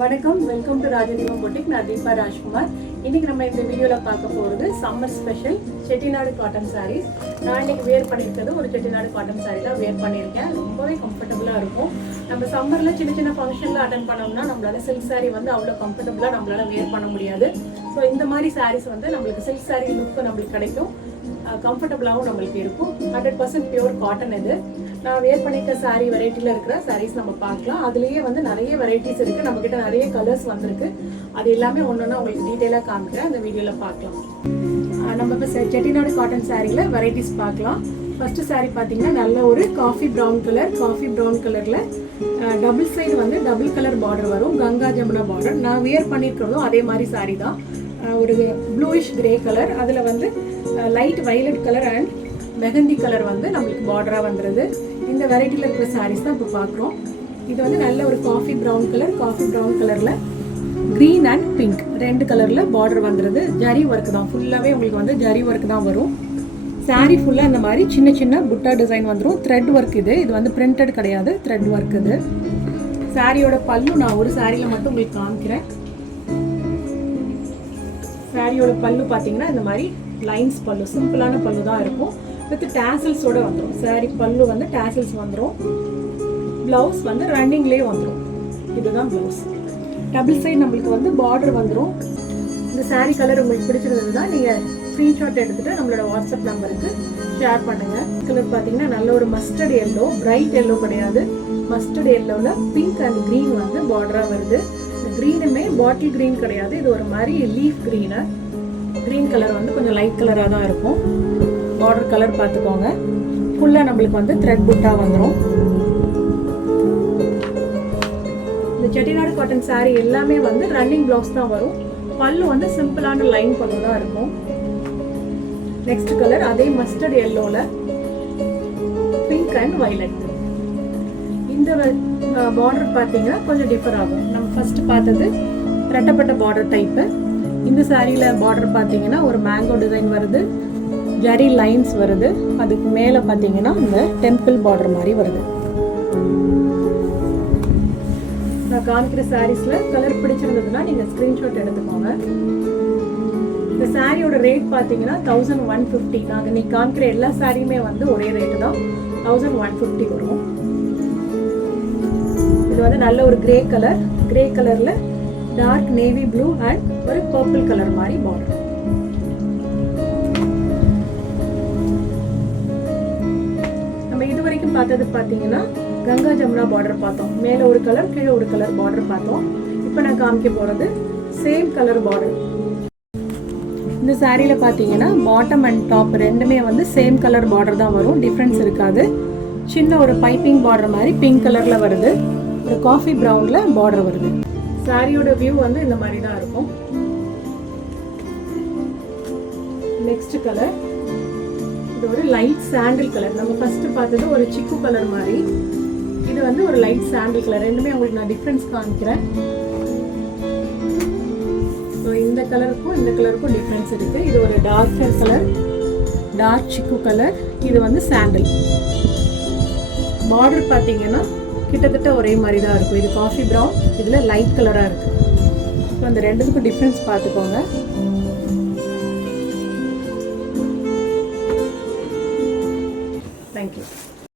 வணக்கம், welcome to ராஜதீபம் boutique. நான் தீபா ராஜ்குமார். இன்னைக்கு நம்ம இந்த வீடியோவில் பார்க்க போகிறது summer special Chettinad cotton sarees. நான் இன்னைக்கு வேர் பண்ணியிருக்கிறது ஒரு செட்டிநாடு காட்டன் சாரீ தான் வேர் பண்ணியிருக்கேன். ரொம்பவே கம்ஃபர்டபுளாக இருக்கும். நம்ம சம்மரில் சின்ன சின்ன ஃபங்க்ஷனில் அட்டன் பண்ணோம்னா நம்மளால சில்க் சாரீ வந்து அவ்வளோ கம்ஃபர்டபுளாக நம்மளால வேர் பண்ண முடியாது. ஸோ இந்த மாதிரி சாரீஸ் வந்து நம்மளுக்கு சில்க் சாரீ லுக்கு நம்மளுக்கு கிடைக்கும், கம்ஃபர்டபுளாகவும் நம்மளுக்கு இருக்கும். 100% பியூர் காட்டன் இது. நான் வேர் பண்ணிக்க சாரீ வெரைட்டியில் இருக்கிற சாரீஸ் நம்ம பார்க்கலாம். அதுலேயே வந்து நிறைய வெரைட்டிஸ் இருக்குது, நம்மக்கிட்ட நிறைய கலர்ஸ் வந்திருக்கு. அது எல்லாமே ஒன்றுன்னா உங்களுக்கு டீட்டெயிலாக காமிக்கிறேன், அந்த வீடியோவில் பார்க்கலாம். நம்ம இப்போ செட்டிநாடு காட்டன் சாரியில் வெரைட்டிஸ் பார்க்கலாம். ஃபஸ்ட்டு சாரீ பார்த்தீங்கன்னா நல்ல ஒரு காஃபி ப்ரௌன் கலரில் டபுள் சைடு வந்து டபுள் கலர் பார்டர் வரும், கங்கா ஜமுனா பார்டர். நான் வேர் பண்ணியிருக்கிறதும் அதே மாதிரி சாரீ தான். ஒரு ப்ளூயிஷ் கிரே கலர், அதில் வந்து light violet colour and mehndi colour வந்து நம்மளுக்கு பார்டராக வந்துடுது. இந்த வெரைட்டியில் இருக்கிற சாரீஸ் தான் இப்போ பார்க்குறோம். இது வந்து நல்ல ஒரு காஃபி ப்ரௌன் கலரில் க்ரீன் அண்ட் பிங்க் ரெண்டு கலரில் பார்டர் வந்துடுது. ஜரி ஒர்க் தான், ஃபுல்லாகவே உங்களுக்கு வந்து ஜரி ஒர்க் தான் வரும். சாரீ ஃபுல்லாக இந்த மாதிரி சின்ன சின்ன புட்டா டிசைன் வந்துடும். த்ரெட் ஒர்க் இது வந்து பிரிண்டட் கிடையாது, த்ரெட் ஒர்க் இது. சாரியோட பல்லு நான் ஒரு சாரியில் மட்டும் உங்களுக்கு காமிக்கிறேன். சாரியோட பல்லு பார்த்தீங்கன்னா இந்த மாதிரி லைன்ஸ் பல்லு, சிம்பிளான பல்லு தான் இருக்கும். வித் டேசல்ஸோட வந்துடும். சாரி பல்லு வந்து டேசல்ஸ் வந்துடும். ப்ளவுஸ் வந்து ரன்னிங்லேயே வந்துடும். இதுதான் ப்ளவுஸ். டபுள் சைடு நம்மளுக்கு வந்து பார்டர் வந்துடும். இந்த சாரீ கலர் உங்களுக்கு பிடிச்சிருந்ததுன்னா நீங்கள் ஸ்க்ரீன்ஷாட் எடுத்துகிட்டு நம்மளோட வாட்ஸ்அப் நம்பருக்கு ஷேர் பண்ணுங்கள். கலர் பார்த்தீங்கன்னா நல்ல ஒரு மஸ்டர்ட் எல்லோ, பிரைட் எல்லோ கிடையாது, மஸ்டர்ட் எல்லோவில் பிங்க் அண்ட் க்ரீன் வந்து பார்டராக வருது. இந்த க்ரீனுமே பாட்டில் க்ரீன் கிடையாது, இது ஒரு மாதிரி லீஃப் க்ரீனு. க்ரீன் கலர் வந்து கொஞ்சம் லைட் கலராக தான் இருக்கும். பார்டர் கலர் பார்த்துக்கோங்க. ஃபுல்லாக நம்மளுக்கு வந்து த்ரெட் புட்டா வந்துடும். இந்த செட்டிநாடு காட்டன் சாரீ எல்லாமே வந்து ரன்னிங் ப்ளவுஸ் தான் வரும். பல்லு வந்து சிம்பிளான லைன் பல்லு தான் இருக்கும். நெக்ஸ்ட் கலர் அதே மஸ்டர்ட் எல்லோவில் பிங்க் அண்ட் வயலட். இந்த பார்டர் பார்த்தீங்கன்னா கொஞ்சம் டிஃபர் ஆகும். நம்ம ஃபர்ஸ்ட் பார்த்தது ரெட்டப்பட்ட பார்டர் டைப்பு. இந்த சாரியில் பார்டர் பார்த்தீங்கன்னா ஒரு மேங்கோ டிசைன் வருது, ஜரி லைன்ஸ் வருது. அதுக்கு மேலே பார்த்தீங்கன்னா இந்த டெம்பிள் பார்டர் மாதிரி வருது. நான் காமிக்கிற சாரீஸில் கலர் பிடிச்சிருந்ததுன்னா நீங்கள் ஸ்க்ரீன்ஷாட் எடுத்துக்கோங்க. இந்த சாரியோட ரேட் பார்த்தீங்கன்னா 1150. நாங்கள் இன்னைக்கு காமிக்கிற எல்லா சாரியுமே வந்து ஒரே ரேட்டு தான், 1150 வரும். இது வந்து நல்ல ஒரு கிரே கலரில் டார்க் நேவி ப்ளூ அண்ட் ஒரு பர்பிள் கலர் மாதிரி பார்டர். நம்ம இது வரைக்கும் பார்த்தது பார்த்தீங்கன்னா கங்கா ஜமுனா பார்டர் பார்த்தோம். மேலே ஒரு கலர், கீழே ஒரு கலர் பார்டர் பார்த்தோம். இப்போ நான் காமிக்க போகிறது சேம் கலர் பார்டர். இந்த சாரியில் பார்த்தீங்கன்னா பாட்டம் அண்ட் டாப் ரெண்டுமே வந்து சேம் கலர் பார்டர் தான் வரும், டிஃப்ரென்ஸ் இருக்காது. சின்ன ஒரு பைப்பிங் பார்டர் மாதிரி பிங்க் கலரில் வருது, ஒரு காஃபி ப்ரௌனில் பார்டர் வருது. சாரியோட வியூ வந்து இந்த மாதிரி தான் இருக்கும். நெக்ஸ்ட் கலர் இது ஒரு லைட் சாண்டில் கலர். நம்ம ஃபர்ஸ்ட் பார்த்தது ஒரு சிக்கு கலர் மாதிரி, இது வந்து ஒரு லைட் சாண்டில் கலர். ரெண்டுமே உங்களுக்கு நான் டிஃப்ரென்ஸ் காமிக்கிறேன். ஸோ இந்த கலருக்கும் டிஃப்ரென்ஸ் இருக்கு. இது ஒரு டார்க்கர் கலர், டார்க் சிக்கு கலர். இது வந்து சாண்டில். பார்டர் பார்த்தீங்கன்னா கிட்டத்தட்ட ஒரே மாதிரி தான் இருக்கும். இது காஃபி ப்ரௌன், இதில் லைட் கலராக இருக்கு. ஸோ அந்த ரெண்டுத்துக்கும் டிஃப்ரென்ஸ் பார்த்துக்கோங்க. தேங்க்யூ.